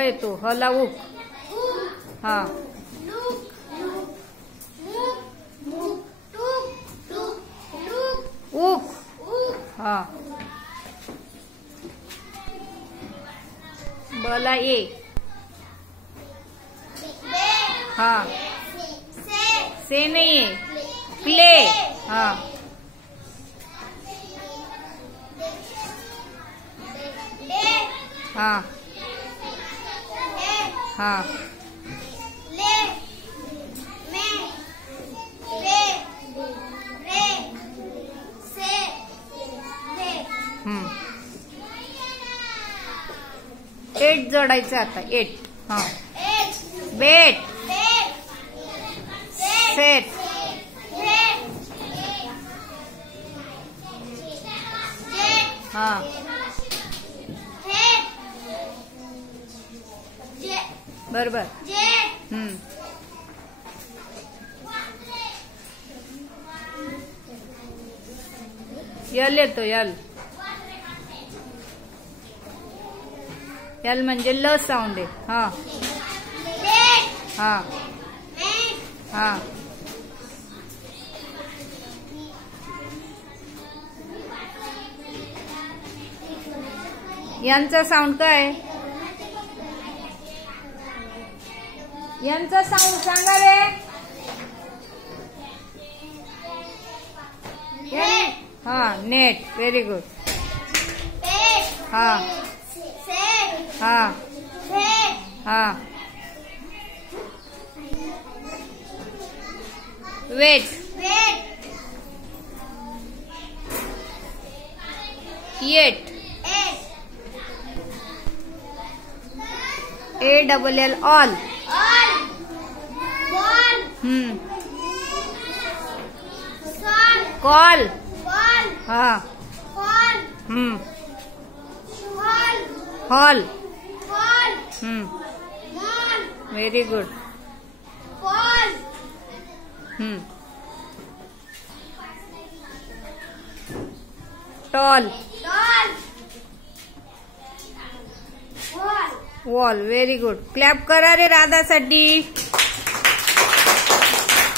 येतो. हला उक. हा. उक. हा. बला ए. हा. से नहीं है. क्ले. हा. हा. हा. एट जोडायचं आता. एट. हा. बेट. सेट. हा. बरोबर. यल येतो. यल. यल म्हणजे ल साऊंड आहे. हा. हा. हा. यांचा साऊंड काय? यांचा साऊंड सांगा रे. हा. नेट. Very good. हा. हा. हा. Wet. Yet. A double L. All. Call. हा. Hall. Very good. Tall. Wall. Very good. Clap करा रे राधासाठी.